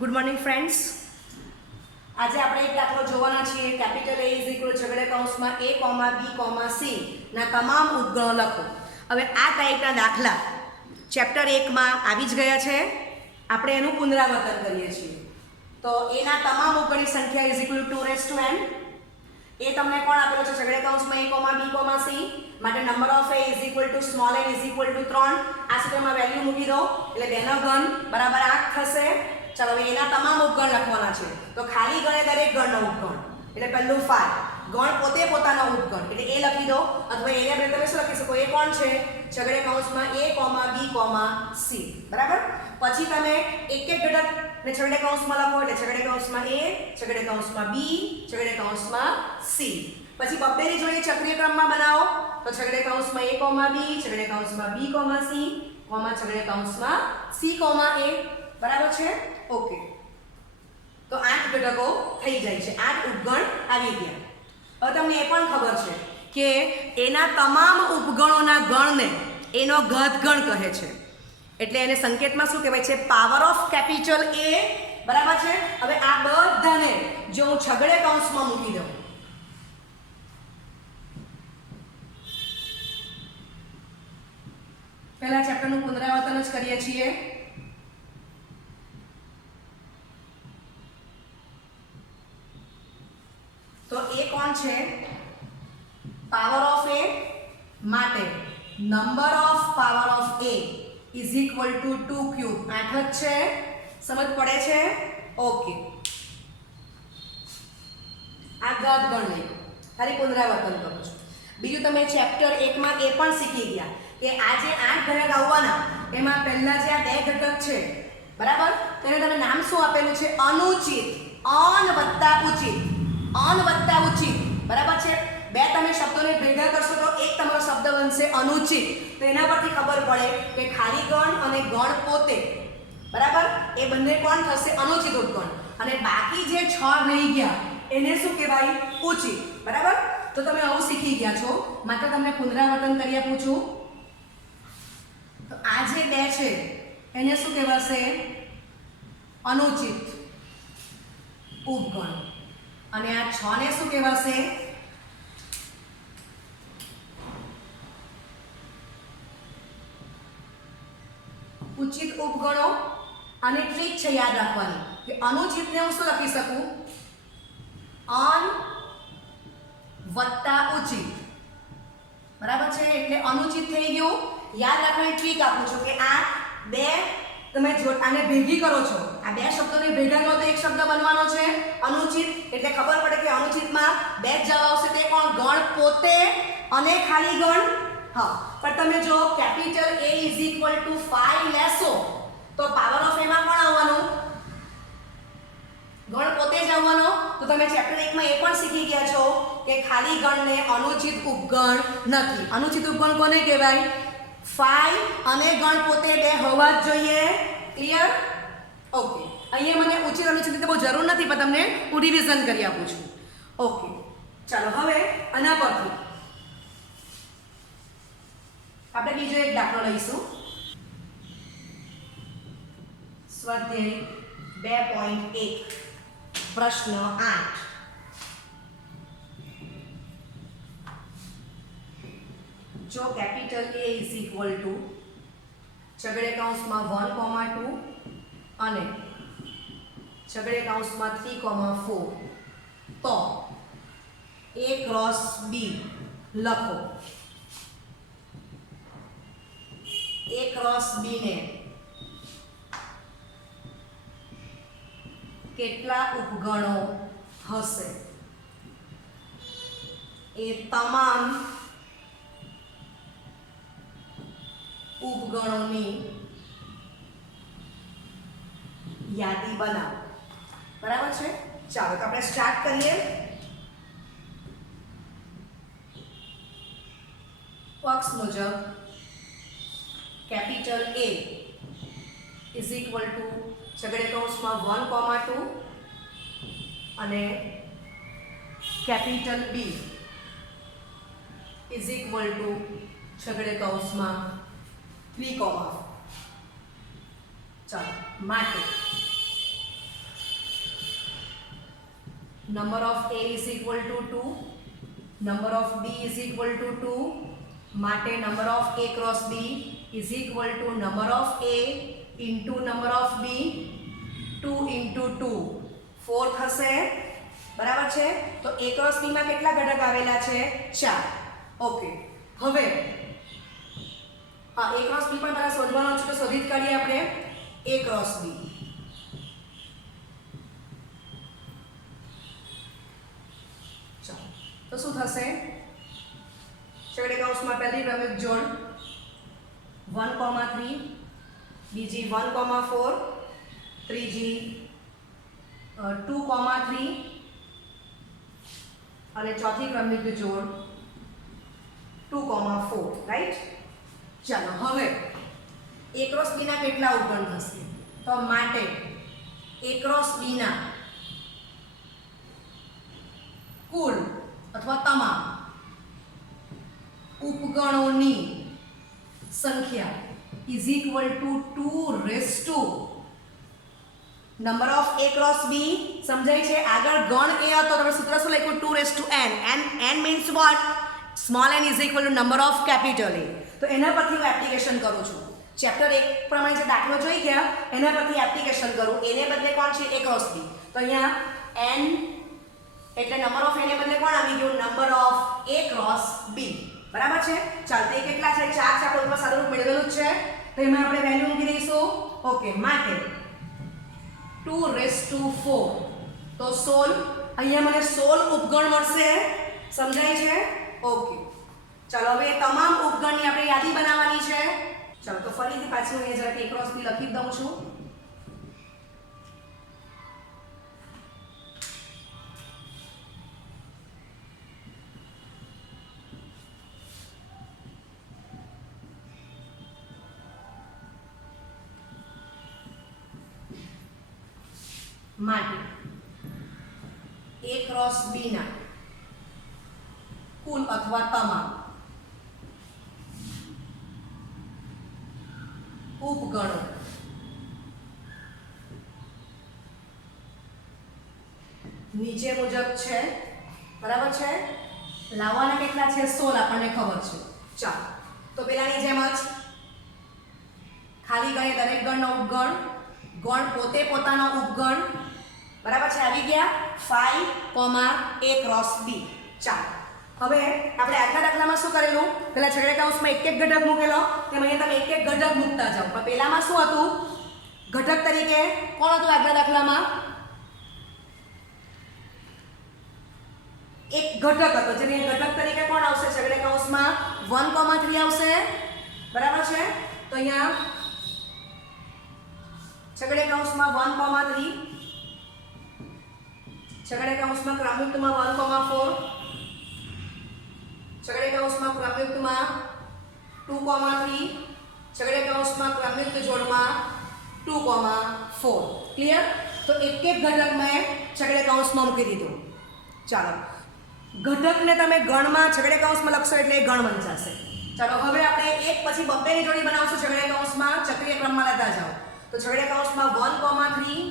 Good morning friends. આજે આપણે એક દાખલો જોવાના છીએ. કેપિટલ A છગડે કૌંસમાં A, B, C ના તમામ ઉપગણો લખો. હવે આ ટાઈપના દાખલા ચેપ્ટર 1માં આવી જ ગયા છે. આપણે એનું પુનરાવર્તન કરીએ છીએ. તો એના તમામ ઉપગણની સંખ્યા 2n. એ તમને કોણ આપેલો છે? છગડે કૌંસમાં A, B, C માટે number of A small n 3. આ સૂત્રમાં વેલ્યુ મૂકી દો એટલે 2 નો ઘન બરાબર 8 થશે. ચાલો હવે એના તમામ ઉપગણ લખવાના છે. તો ખાલી ગણે દરેક ગણનો ઉપગણ એટલે પહેલું 5. ગણ પોતે પોતાનો ઉપગણ એટલે એ લખી દો, અથવા એને આપણે તમે શું લખી શકો? એ કોણ છે? છગડે કૌંસમાં A, B, C બરાબર. પછી તમે એક એક ઘટક ને છગડે કૌંસમાં લખો એટલે છગડે કૌંસમાં A, છગડે કૌંસમાં B, છગડે કૌંસમાં C. પછી બબ્બેની જોડે ચક્રીય ક્રમમાં બનાવો તો છગડે કૌંસમાં A, B, છગડે કૌંસમાં B, C, છગડે કૌંસમાં C, A બરાબર છે. ઓકે, તો 8 ઘટકો થઈ જાય છે. 8 ઉપગણ આવી ગયા. હવે તમને એ પણ ખબર છે કે એના તમામ ઉપગણોના ગણને એનો ઘાતગણ કહે છે. એટલે એને સંકેતમાં શું કહેવાય છે? પાવર ઓફ કેપિટલ A બરાબર છે. હવે આ બધાને જો હું છગડે કૌંસમાં મૂકી દઉં, પહેલા ચેપ્ટરનું પુનરાવર્તન જ કરીએ છીએ. તો એ કોણ છે? પાવર ઓફ A માટે number of power of A is equal to 2 cube. 8 જ છે. સમજ પડે છે? ઓકે, આ ઘાતગણ નહીં, ખાલી પુનરાવર્તન કરું છું. બીજું તમે ચેપ્ટર 1માં એ પણ શીખી ગયા કે આ જે 8 ઘટક આવવાના એમાં પહેલા જે આ 2 ઘટક છે બરાબર, તેને તમે નામ શું આપેલું છે? અનુચિત. અન વત્તા ઉચિત, અન વત્તા ઉચિત બરાબર છે. બે તમે શબ્દોને ભેગા કરશો તો એક તમારો શબ્દ બનશે અનુચિત. તો એના પરથી ખબર પડે કે ખાલી ગણ અને ગણ પોતે બરાબર એ બંને કોણ થશે? અનુચિત ઉપગણ. અને બાકી જે 6 રહી ગયા એને શું કહેવાય? ઉચિત બરાબર. તો તમે આવું શીખી ગયા છો. માત્ર તમને પુનરાવર્તન કરી આપું છું. તો આ જે 2 છે એને શું કહેવાશે? અનુચિત ઉપગણ. અને આ 6 ને શું કહેવાશે? ઉચિત ઉપગણો. અને ટ્રીક છે યાદ રાખવાની કે અનુચિતને હું શું લખી શકું? અન વત્તા ઉચિત બરાબર છે. એટલે અનુચિત થઈ ગયું. યાદ રાખવાની ટ્રીક આપું છું કે આ 2 તમે જો આને ભેગી કરો છો, આ 2 શબ્દોને ભેગા કરો તો એક શબ્દ બનવાનો છે અનુચિત. એટલે ખબર પડે કે અનુચિતમાં 2 જ જવાબ આવશે. તે કોણ? ગણ પોતે અને ખાલી ગણ. હા, પણ તમે જો capital A is equal to 5 લેશો તો પાવર ઓફ A માં કોણ આવવાનું? ગણ પોતે જ આવવાનો. તો તમે ચેપ્ટર 1માં એ પણ શીખી ગયા છો કે ખાલી ગણને અનુચિત ઉપગણ નથી. અનુચિત ઉપગણ કોને કહેવાય? 5 અને ગણ પોતે 2 હોવા જ જોઈએ. ક્લિયર? ઓકે, અહીંયા મને ઉચિત અનુચિત બહુ જરૂર નથી, પણ તમને હું રિવિઝન કરી આપું છું. ઓકે, ચાલો હવે આના પરથી આપણે બીજો એક દાખલો લઈશું. સ્વાધ્યાય 2.1 પ્રશ્ન 8. જો capital A is equal to છગડે કૌંસમાં 1, 2 અને છગડે કૌંસમાં 3, 4 તો A ક્રોસ B લખો. A ક્રોસ B ને કેટલા ઉપગણો હશે? એ તમામ ઉપગણોની યાદી બનાવો. બરાબર છે. ચાલો તો આપણે સ્ટાર્ટ કરીએ. પક્ષ મુજબ capital A is equal to છગડે કૌંસમાં 1, 2 અને capital B is equal to છગડે કૌંસમાં 3, ચાલો માટે number of A is equal to 2, number of B is equal to 2, માટે number of A cross B is equal to number of A into number of B 2 into 2 4 થશે, બરાબર છે. તો એ cross બી માં કેટલા ઘટક આવેલા છે? 4. ઓકે, હવે હા, એ ક્રોસ બી પણ પહેલા શોધવાનો છે, તો શોધી જ કાઢીએ આપણે. એ ક્રોસ બી તો શું થશે? છેડે કૌંસમાં પહેલી ક્રમિક જોડ 1,3, બીજી 1,4, ત્રીજી 2,3 અને ચોથી ક્રમિક જોડ 2,4, રાઈટ. ચાલો હવે એ ક્રોસ બી ના કેટલા ઉપગણ થશે? તો માટે એ ક્રોસ બી ના કુલ અથવા તમામ ઉપગણોની સંખ્યા is equal to 2 raise to number of A cross B. સમજાય છે? આગળ ગણ એ હતો, તમે સૂત્ર શું લખ્યું? 2 raise to n. n means what? Small n is equal to number of capital A. તો એના પરથી હું એપ્લિકેશન કરું છું. ચેપ્ટર 1 પ્રમાણે જે દાખલો જોઈ ગયા એના પરથી એપ્લિકેશન કરું. એને બદલે કોણ છે? એ ક્રોસ બી. તો અહીંયા n એટલે નંબર ઓફ એને બદલે કોણ આવી ગયું? Number of A cross B. બરાબર છે. ચાલ, તે કેટલા છે? 4 છે. આપણે ઉપર સાદુરૂપ મેળવેલું જ છે, તો એમાં આપણે વેલ્યુ મૂકી દઈશું. ઓકે, માટે 2 રેઝ ટુ 4 તો 16. અહીંયા મને 16 ઉપગણ મળશે. સમજાય છે? ઓકે, ચાલો હવે તમામ ઉપગણની આપણે યાદી બનાવવાની છે. ચાલો, તો ફરીથી પાછું અહીંયા જરા એ ક્રોસ બી લખી દઉં છું. માટે એ ક્રોસ બી ના કુલ અથવા તમામ ઉપગણો નીચે મુજબ છે. બરાબર છે. લાવવાના કેટલા છે? 16 આપણને ખબર છે. ચાલો, તો પેલાની જેમ જ ખાલી ગણે દરેક ગણનો ઉપગણ, ગણ પોતે પોતાનો ઉપગણ. બરાબર છે? આવી ગયા 5, a ક્રોસ b. ચાલો, હવે આપણે આગલા દાખલામાં શું કરેલું? પેલા છગડે કૌંસમાં એક એક ઘટક મૂકેલો, તેમ અહીંયા તમે એક એક ઘટક મૂકતા જાઓ. પણ પેલામાં શું હતું? ઘટક તરીકે કોણ હતું આગલા દાખલામાં? એક ઘટક હતો, જેને ઘટક તરીકે કોણ આવશે? છગડે કૌંસમાં 1,3 આવશે. બરાબર છે? તો અહીંયા છગડે કૌંસમાં 1,3, છગડે કૌંસમાં ક્રમયુક્તમાં 1,4, છગડે કૌંસમાં ક્રમયુક્તમાં 2,3, છગડે કૌંસમાં ક્રમયુક્ત જોડમાં 2,4. ક્લિયર? તો એક એક ઘટક મેં છગડે કૌંસમાં મૂકી દીધું. ચાલો, ઘટકને તમે ગણમાં છગડે કૌંસમાં લખશો એટલે એ ગણ વંચાશે. ચાલો, હવે આપણે એક પછી બબ્બેની જોડી બનાવશું છગડે કૌંસમાં. ચક્રીય ક્રમમાં લેતા જાઓ. તો છગડે કૌંસમાં 1,3,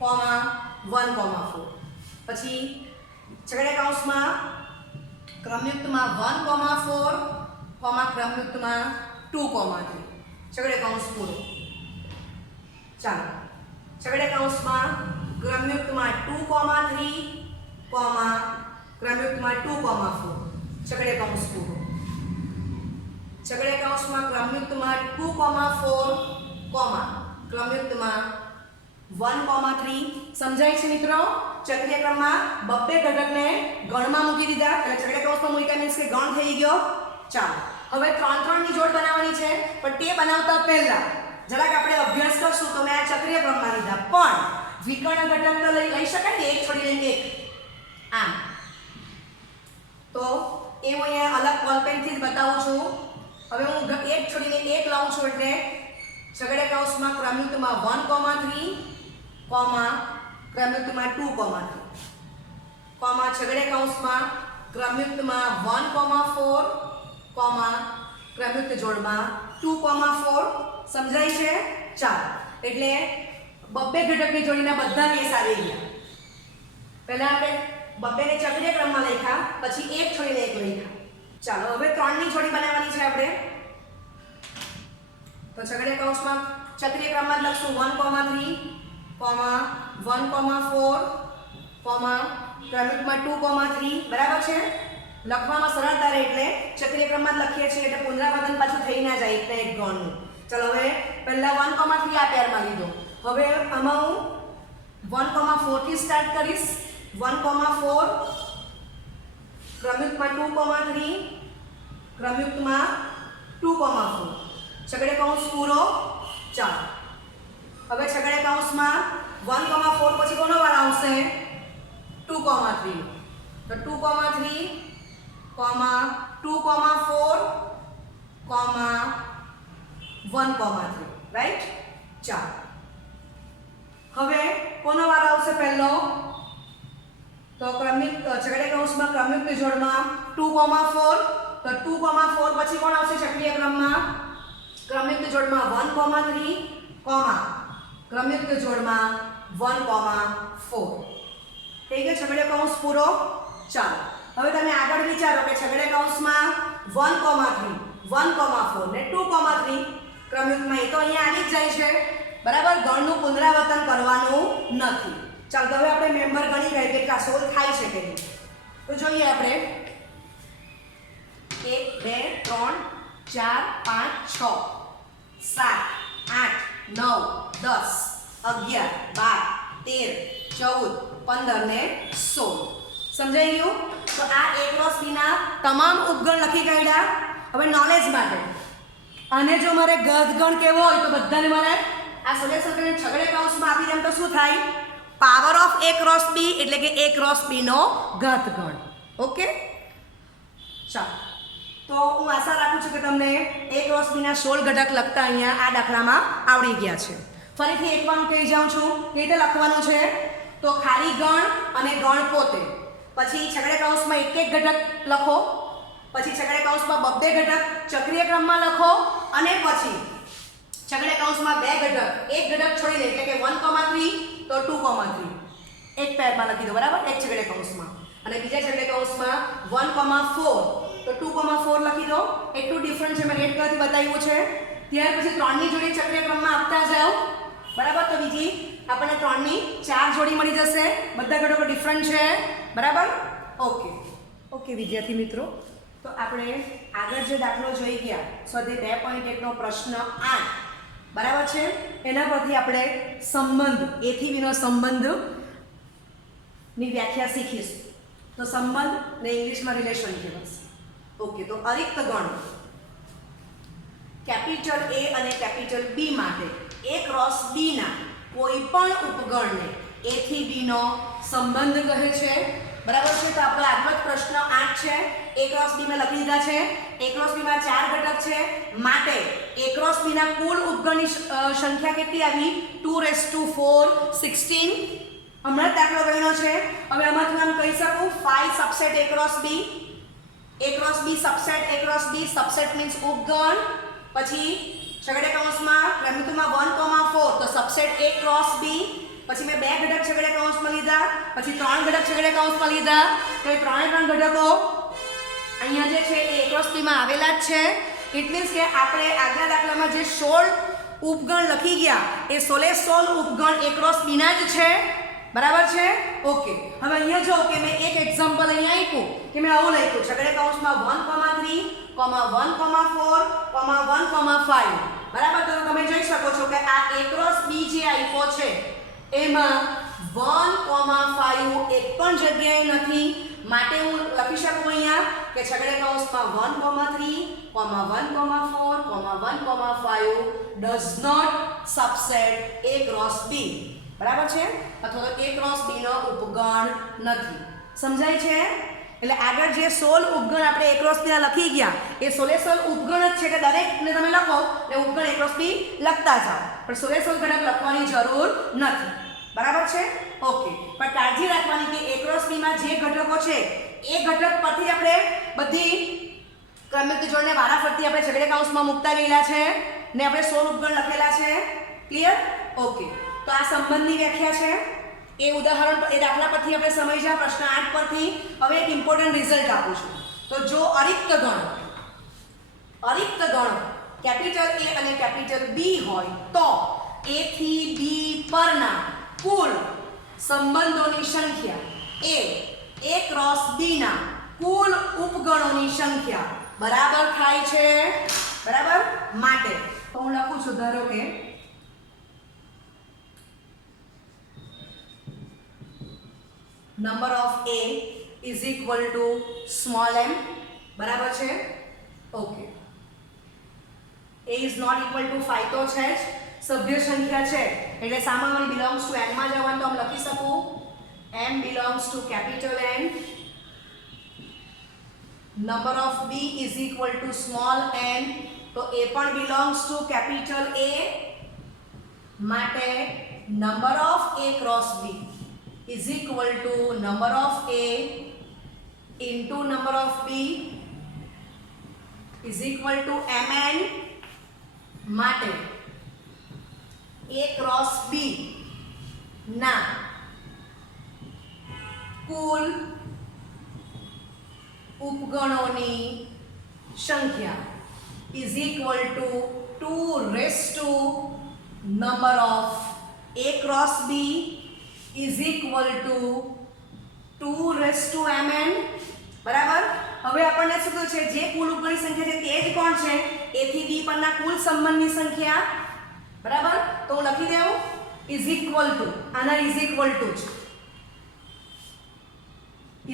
1,4, પછી છગડે કૌંસમાં ક્રમયુક્તમાં 1,4, ક્રમયુક્તમાં 2,3. છગડે કૌંસ પૂરો. ચાલો, છગડે કૌંસમાં ક્રમયુક્તમાં 2,3, ક્રમયુક્તમાં 2,4. છગડે કૌંસ પૂરો. છગડે કૌંસમાં ક્રમયુક્તમાં 2,4, ક્રમયુક્તમાં 1,3. સમજાય છે મિત્રો? ચક્રીય ક્રમમાં બબ્બે ઘટકને ગણમાં મૂકી દીધા એટલે છગડે કૌંસમાં મૂક્યા મીન્સ કે ગણ થઈ ગયો. ચાલો, હવે 3 ની જોડ બનાવવાની છે, પણ તે બનાવતા પહેલા જરાક આપણે અભ્યાસ કરશું. તો મેં આ ચક્રીય ક્રમમાં લીધા, પણ વિકર્ણ ઘટક તો લઈ શકાય ને, એક છોડીને એક. આમ તો એ હું અહીંયા અલગ બોલપેનથી જ બતાવું છું. હવે હું એક છોડીને એક લાવું છું એટલે છગડે કૌંસમાં ક્રમયુક્તમાં 1,3, ક્રમયુક્તમાં 2,3, છગડે કૌંસમાં ક્રમયુક્તમાં 1,4, ક્રમયુક્ત જોડમાં 2,4. સમજાય છે? ચાલો, એટલે બબ્બે ઘટકની જોડીના બધા કેસ આવી ગયા. પહેલા આપણે બબ્બેને ચક્રીય ક્રમમાં લખ્યા, પછી એક છોડીને એક લખ્યા. ચાલો હવે 3 ની જોડી બનાવવાની છે આપણે. તો છગડીયા કૌંસમાં ચક્રીય ક્રમમાં લખશું 1, 3, 1, 4, ક્રમિકમાં 2, 3. બરાબર છે. લખવામાં સરળતા રહે એટલે ચક્રીય ક્રમમાં લખીએ છીએ એટલે પુનરાવર્તન પાછું થઈ ના જાય એટલે એક ગણનું. ચલો હવે પહેલા 1, 3 આ પેરમાં લીધો. હવે આમાં હું 1, 4 થી સ્ટાર્ટ કરીશ. 1, 4, ક્રમિકમાં 2, 3, ક્રમિકમાં 2, 4. છગડીયા કૌંસ પૂરો. ચાલો હવે છગડીયા કૌંસમાં 1, 4 પછી કોનો વાર આવશે? 2, 3. તો 2, 3, 2, 4, 1, 3. રાઈટ. ચાલો હવે કોનો વાર આવશે પહેલો? તો ક્રમિક છગડીયા કૌંસમાં ક્રમિકની જોડમાં 2, 4. તો 2, 4 પછી કોણ આવશે ચક્રીય ક્રમમાં? ક્રમિકની જોડમાં 1, 3, ક્રમિકની જોડમાં 1, 4. થઈ ગયો છગડીયો કૌંસ પૂરો. ચાલો હવે તમે આગળ વિચારો કે છગડીયા કૌંસમાં 1, 3, 1, 4 ને 2, 3 ક્રમિકમાં એ તો અહીંયા આવી જ જાય છે. બરાબર. ગણનું પુનરાવર્તન કરવાનું નથી. ચાલો તો હવે આપણે મેમ્બર ગણી ગઈ કેટલા સોલ્વ થાય છે કે નહીં. તો જોઈએ આપણે 1, 2, 3, 4, 5, 6, 7, 8, 9, 10, 11, 12, 13, 14, 15 ને 16. સમજાઈ ગયું? તો આ a ક્રોસ b ના તમામ ઉપગણ લખી કાઢ્યા. હવે નોલેજ માટે અને જો મારે ગતગણ કેવો હોય તો બધાને મારે આ સોલ્યુશન કરીને છગડીયા કૌંસમાં આપી દેમ તો શું થાય? Power of a cross b એટલે કે a ક્રોસ b નો ગતગણ. ઓકે. ચાલો તો હું આશા રાખું છું કે તમને a ક્રોસ b ના 16 ઘટક લખતા અહીંયા આ દાખલામાં આવડી ગયા છે. ફરીથી એકવાર હું કહી જાઉં છું કે રીતે લખવાનું છે. તો ખાલી ગણ અને ગણ પોતે, પછી છગડીયા કૌંસમાં એક ઘટક લખો, પછી છગડીયા કૌંસમાં 2 ઘટક ચક્રીય ક્રમમાં લખો અને પછી છગડીયા કૌંસમાં 2 ઘટક એક ઘટક છોડીને એટલે કે 1, 3 તો 2, 3 એક પેરમાં લખી દો. બરાબર. એક છગડીયા કૌંસમાં અને બીજા છગડીયા કૌંસમાં 1, 4 તો 2, 4 લખી દો. એટલું ડિફરન્ટ છે મેં રેડ કલરથી બતાવ્યું છે. ત્યાર પછી 3 ની જોડી ચક્રીય ક્રમમાં આપતા જાઓ. બરાબર. તો બીજી આપણને 3 ની 4 જોડી મળી જશે. બધા ઘટકો ડિફરન્ટ છે. બરાબર. ઓકે. ઓકે વિદ્યાર્થી મિત્રો, તો આપણે આગળ જે દાખલો જોઈ ગયા સ્વાધ્યાય 2.1 નો પ્રશ્ન 8 બરાબર છે, એના પરથી આપણે સંબંધ a થી b નો સંબંધ ની વ્યાખ્યા શીખીશું. તો સંબંધ ને ઇંગ્લિશમાં રિલેશન કહેવાશે. ઓકે. તો અરિક્ત ગણ કેપિટલ A અને કેપિટલ B માટે a ક્રોસ b ના કોઈ પણ ઉપગણને a થી b નો સંબંધ કહે છે. બરાબર છે. તો આપણો આગળ પ્રશ્ન 8 છે. a ક્રોસ b મેં લખી દીધા છે. a ક્રોસ b માં 4 ઘટક છે માટે a ક્રોસ b ના કુલ ઉપગણની સંખ્યા કેટલી આવી? 2⁴ 16. હમણાં દાખલો ગણ્યો છે. હવે આમાંથી આમ કહી શકું 5 subset a cross b, a cross b subset a cross b subset means ઉપગણ. પછી છગડીયા કૌંસમાં ક્રમિકમાં 1, 4 તો સબસેટ a ક્રોસ b. પછી મેં 2 ઘટક છગડીયા કૌંસમાં લીધા, પછી 3 ઘટક છગડીયા કૌંસમાં લીધા. તો એ 3 ઘટકો અહીંયા જે છે એ a ક્રોસ b માં આવેલા જ છે. ઇટ મીન્સ કે આપણે આગલા દાખલામાં જે 16 ઉપગણ લખી ગયા એ 16 ઉપગણ a ક્રોસ b ના જ છે. બરાબર છે. ઓકે. હવે અહીંયા જો કે મેં એક એક્ઝામ્પલ અહીંયા આપ્યું કે મેં આવું લખ્યું છગડીયા કૌંસમાં 1, 3, 1, 4, 1, 5. બરાબર. તો તમે જોઈ શકો છો કે આ a ક્રોસ b જે આપ્યો છે એમાં 1, 5 એક પણ જગ્યાએ નથી. માટે હું લખી શકું અહીંયા કે છગડીયા કૌંસમાં 1, 3, 1, 4, 1, 5 does not subset a cross b. બરાબર છે. અથવા તો a ક્રોસ b નો ઉપગણ નથી. સમજાય છે? એટલે આગળ જે 16 ઉપગણ આપણે a ક્રોસ b ના લખી ગયા એ 16 ઉપગણ જ છે કે દરેકને તમે લખો એટલે ઉપગણ a ક્રોસ b લખતા જાઓ, પણ 16 ઘટક લખવાની જરૂર નથી. બરાબર છે. ઓકે. પણ કાળજી રાખવાની કે a ક્રોસ b માં જે ઘટકો છે એ ઘટક પરથી આપણે બધી ક્રમિક જોડને વારાફરતી આપણે છગડીયા કૌંસમાં મૂકતા ગયેલા છે ને આપણે 16 ઉપગણ લખેલા છે. ક્લિયર? ઓકે. તો આ સંબંધની વ્યાખ્યા છે. એ ઉદાહરણ એ દાખલા પરથી આપણે સમજ્યા પ્રશ્ન 8 પરથી. હવે એક ઇમ્પોર્ટન્ટ રિઝલ્ટ આપું છું. તો જો અરિક્ત ગણ કેપિટલ A અને કેપિટલ B હોય તો A થી B પરના કુલ સંબંધોની સંખ્યા A ક્રોસ B ના કુલ ઉપગણોની સંખ્યા બરાબર થાય છે. બરાબર. માટે તો હું લખું છું, ધારો કે number of A is equal to small m. બરાબર છે. Okay. A is not equal to 5 તો છે જ, સભ્ય સંખ્યા છે એટલે સામાન્ય બિલોંગ્સ ટુ n માં જવાનું, તો હું લખી શકું m belongs to capital N. Number of B is equal to small n, તો A પણ belongs to capital A. માટે number of A cross B is equal to number of A into number of B is equal to mn. માટે A cross B ના કુલ ઉપગણોની સંખ્યા is equal to 2 raised to number of A cross B is equal to 2 raised to mn. બરાબર. હવે આપણને શું કહ્યું છે, જે કુલ ઉપગણની સંખ્યા છે તે જ કોણ છે, A થી B પરના કુલ સંબંધની સંખ્યા. બરાબર. તો હું લખી દઉં is equal to, આના is equal to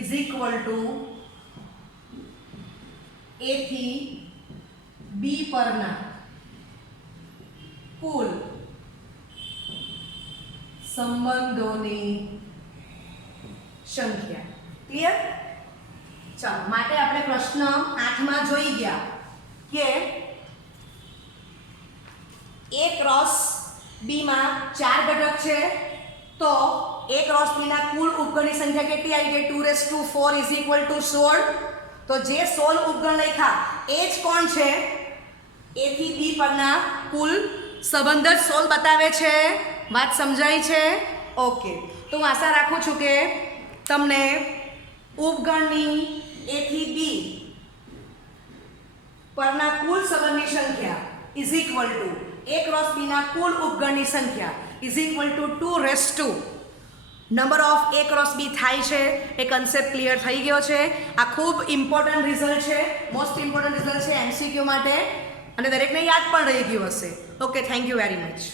is equal to A થી B પરના કુલ સંબંધોની સંખ્યા. ક્લિયર? ચાલો, માટે આપણે પ્રશ્ન 8 માં જોઈ ગયા કે A ક્રોસ B માં 4 ઘટક છે, તો A ક્રોસ B ના કુલ ઉપગણની સંખ્યા કેટલી આવી ગઈ? 2⁴ ઇઝ ઇક્વલ ટુ 16. તો જે 16 ઉપગણ લખ્યા એ જ કોણ છે? A થી B પરના કુલ સંબંધ જ 16 બતાવે છે. વાત સમજાય છે? ઓકે. તો હું આશા રાખું છું કે તમને ઉપગણની A થી B પરના કુલ સંબંધની સંખ્યા is equal to A cross B ના કુલ ઉપગણની સંખ્યા is equal to 2 raise to number of A cross B થાય છે. એ કન્સેપ્ટ ક્લિયર થઈ ગયો છે. આ ખૂબ ઇમ્પોર્ટન્ટ રિઝલ્ટ છે, મોસ્ટ ઇમ્પોર્ટન્ટ રિઝલ્ટ છે MCQ માટે, અને દરેકને યાદ પણ રહી ગયું હશે. Okay, thank you very much.